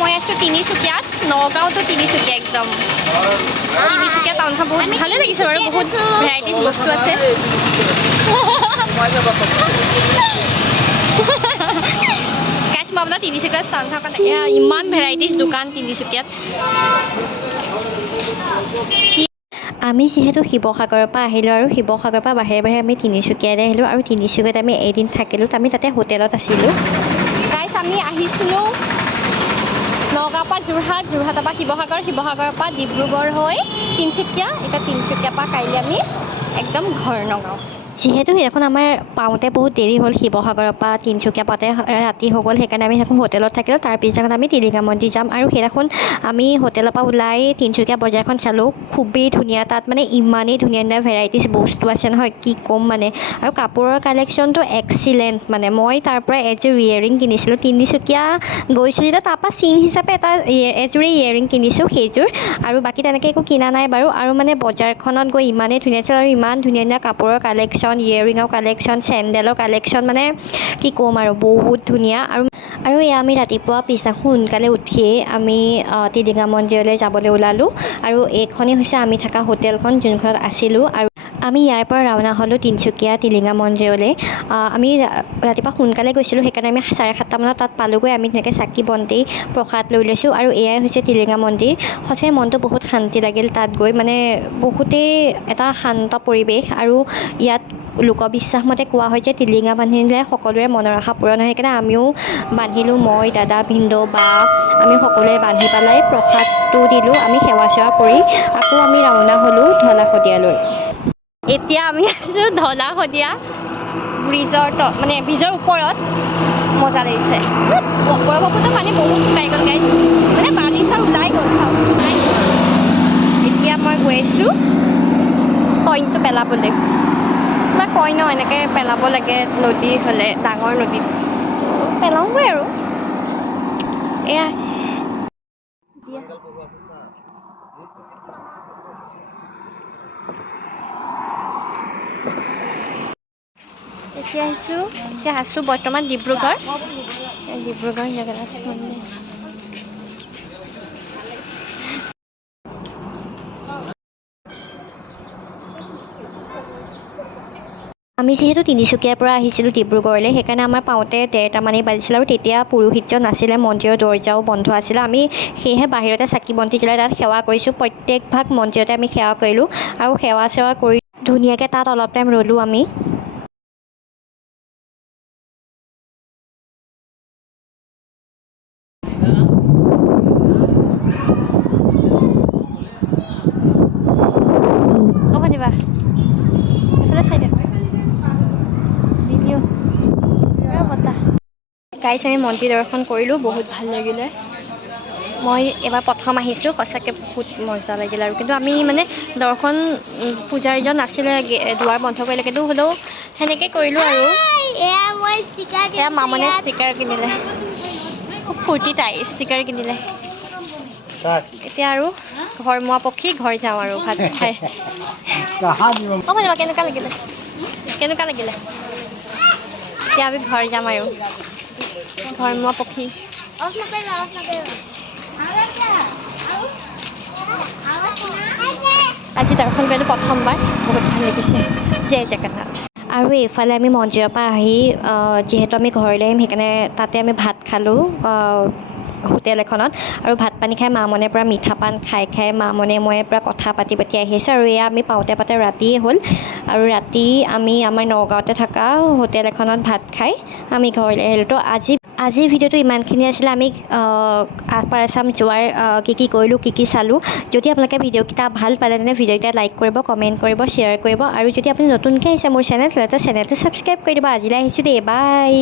মই আছোঁ তিনিচুকীয়াত, নগাঁওতো তিনিচুকীয়া একদম। তিনিচুকীয়া টাউনখন বহুত ভালে লাগিছে বাৰু, বহুত ভেৰাইটিজ বস্তু আছে। গাইছ মই আপোনাৰ তিনিচুকীয়া টাউনখন ইমান ভেৰাইটিজ দোকান তিনিচুকীয়াত। আমি যিহেতু শিৱসাগৰৰ পৰা আহিলোঁ আৰু শিৱসাগৰৰ পৰা বাহিৰে বাহিৰে আমি তিনিচুকীয়ালৈ আহিলোঁ আৰু তিনিচুকীয়াত আমি এদিন থাকিলোঁ। আমি তাতে হোটেলত আছিলোঁ। গাইছ আমি আহিছিলোঁ নগাঁৱৰ পৰা যোৰহাট, যোৰহাটৰ পৰা শিৱসাগৰ, শিৱসাগৰৰ পৰা ডিব্ৰুগড় হৈ তিনিচুকীয়া। এতিয়া তিনিচুকীয়াৰ পৰা কাইলৈ আমি একদম ঘৰ নগাঁও। যিহেতু সেইখন আমাৰ পাওঁতে বহুত দেৰি হ'ল, শিৱসাগৰৰ পৰা তিনিচুকীয়া পাওঁতে ৰাতি হৈ গ'ল, সেইকাৰণে আমি সেইখন হোটেলত থাকিলোঁ। তাৰ পিছদিনাখন আমি টিলিঙা মন্দিৰ যাম আৰু সেইদিনাখন আমি হোটেলৰ পৰা ওলাই তিনিচুকীয়া বজাৰখন চালোঁ। খুবেই ধুনীয়া, তাত মানে ইমানেই ধুনীয়া ধুনীয়া ভেৰাইটিজ বস্তু আছে নহয়, কি ক'ম মানে। আৰু কাপোৰৰ কালেকশ্যনটো এক্সিলেণ্ট মানে। মই তাৰ পৰা এযোৰ ইয়েৰিং কিনিছিলোঁ, তিনিচুকীয়া গৈছোঁ যেতিয়া তাৰপৰা চিন হিচাপে এযোৰে ইয়েৰিং কিনিছোঁ সেইযোৰ, আৰু বাকী তেনেকৈ একো কিনা নাই বাৰু। আৰু মানে বজাৰখনত গৈ ইমানেই ধুনীয়া আছিল আৰু ইমান ধুনীয়া ধুনীয়া কাপোৰৰ কালেকশ্যন, ইয়েৰিঙৰ কালেকশ্যন, চেণ্ডেলৰ কালেকশ্যন, মানে কি ক'ম আৰু বহুত ধুনীয়া। আৰু এয়া আমি ৰাতিপুৱা পিছদিনাখন সোনকালে উঠিয়েই আমি টিলিঙা মন্দিৰলৈ যাবলৈ ওলালোঁ। আৰু এইখনেই হৈছে আমি থকা হোটেলখন, যোনখনত আছিলোঁ। আৰু আমি ইয়াৰ পৰা ৰাওনা হ'লোঁ তিনিচুকীয়া টিলিঙা মন্দিৰলৈ। আমি ৰাতিপুৱা সোনকালে গৈছিলোঁ, সেইকাৰণে আমি 7:30 মানত তাত পালোঁগৈ। আমি ধুনীয়াকৈ চাকি বন্তি প্ৰসাদ লৈ লৈছোঁ আৰু এয়াই হৈছে টিলিঙা মন্দিৰ। সঁচাই মনটো বহুত শান্তি লাগিল তাত গৈ, মানে বহুতেই এটা শান্ত পৰিৱেশ। আৰু ইয়াত লোকবিশ্বাস মতে কোৱা হয় যে টিলিঙা বান্ধিলে সকলোৰে মনৰ আশা পূৰণ হয়। সেইকাৰণে আমিও বান্ধিলোঁ, মই, দাদা, ভিনদেউ, বা আমি সকলোৱে বান্ধি পেলাই প্ৰসাদটো দিলোঁ। আমি সেৱা চেৱা কৰি আকৌ আমি ৰাওনা হ'লোঁ ঢলা শদিয়ালৈ। এতিয়া আমি আছোঁ ঢলা শদিয়া ব্ৰিজৰ মানে ব্ৰিজৰ ওপৰত। মজা লাগিছে। ওপৰৰ পৰাতো মানে বহুত শুকাই গ'ল গাইছ, মানে বালি চাৰ ওলাই গ'ল। এতিয়া মই গৈ আছোঁ কইনটো পেলাবলৈ। কিবা কয় ন এনেকৈ পেলাব লাগে নদী হ'লে, ডাঙৰ নদীত পেলাওঁগৈ আৰু এয়া। এতিয়া আছোঁ বৰ্তমান ডিব্ৰুগড় জগন্নাথ মন্দিৰ। আমি যিহেতু তিনিচুকীয়াৰ পৰা আহিছিলোঁ ডিব্ৰুগড়লৈ, সেইকাৰণে আমাৰ পাওঁতে 1:30 মানেই বাজিছিল। আৰু তেতিয়া পুৰোহিতজন নাছিলে, মন্দিৰৰ দৰ্জাও বন্ধ আছিলে। আমি সেয়েহে বাহিৰতে চাকি বন্তি জ্বলাই তাত সেৱা কৰিছোঁ। প্ৰত্যেকভাগ মন্দিৰতে আমি সেৱা কৰিলোঁ আৰু সেৱা চেৱা কৰি ধুনীয়াকৈ তাত অলপ টাইম ৰ'লোঁ আমি। দিবা এফালে চাই দিয়া ভিডিঅ' বতাহ। গাইছ আমি মন্দিৰ দৰ্শন কৰিলোঁ, বহুত ভাল লাগিলে। মই এবাৰ প্ৰথম আহিছোঁ, সঁচাকৈ বহুত মজা লাগিল। আৰু কিন্তু আমি মানে দৰ্শন পূজাৰীজন নাছিলে, দুৱাৰ বন্ধ কৰিলে, কিন্তু হ'লেও সেনেকৈ কৰিলোঁ। আৰু এয়া মামনে ষ্টিকাৰ কিনিলে, খুব ফূৰ্তি তাই ষ্টিকাৰ কিনিলে। এতিয়া আৰু ঘৰ মোৱা পক্ষী ঘৰ যাওঁ আৰু ভাত খাই। কেনেকুৱা লাগিলে এতিয়া আমি ঘৰ যাম আৰু ঘৰ মোৱা পক্ষী। আজি দৰ্শন কৰিলোঁ প্ৰথমবাৰ, বহুত ভাল লাগিছে। জয় জগন্নাথ। আৰু এইফালে আমি মন্দিৰৰ পৰা আহি যিহেতু আমি ঘৰলৈ আহিম, সেইকাৰণে তাতে আমি ভাত খালোঁ হোটেল এখনত। আৰু ভাত পানী খাই মামনে পৰা মিঠা পান খাই মামনে মই পৰা কথা পাতি আহিছোঁ। আৰু এয়া আমি পাওঁতে ৰাতিয়ে হ'ল। আৰু ৰাতি আমি আমাৰ নগাঁৱতে থকা হোটেল এখনত ভাত খাই আমি ঘৰলৈ আহিলোঁ। তো আজিৰ ভিডিঅ'টো ইমানখিনি আছিলে। আমি আপাৰ আছাম যোৱাৰ কি কৰিলোঁ, কি চালোঁ। যদি আপোনালোকে ভিডিঅ'কেইটা ভাল পালে তেনে ভিডিঅ'কেইটা লাইক কৰিব, কমেণ্ট কৰিব, শ্বেয়াৰ কৰিব। আৰু যদি আপুনি নতুনকৈ আহিছে মোৰ চেনেলটো ছাবস্ক্ৰাইব কৰি দিব। আজিলৈ আহিছোঁ দেই, বাই।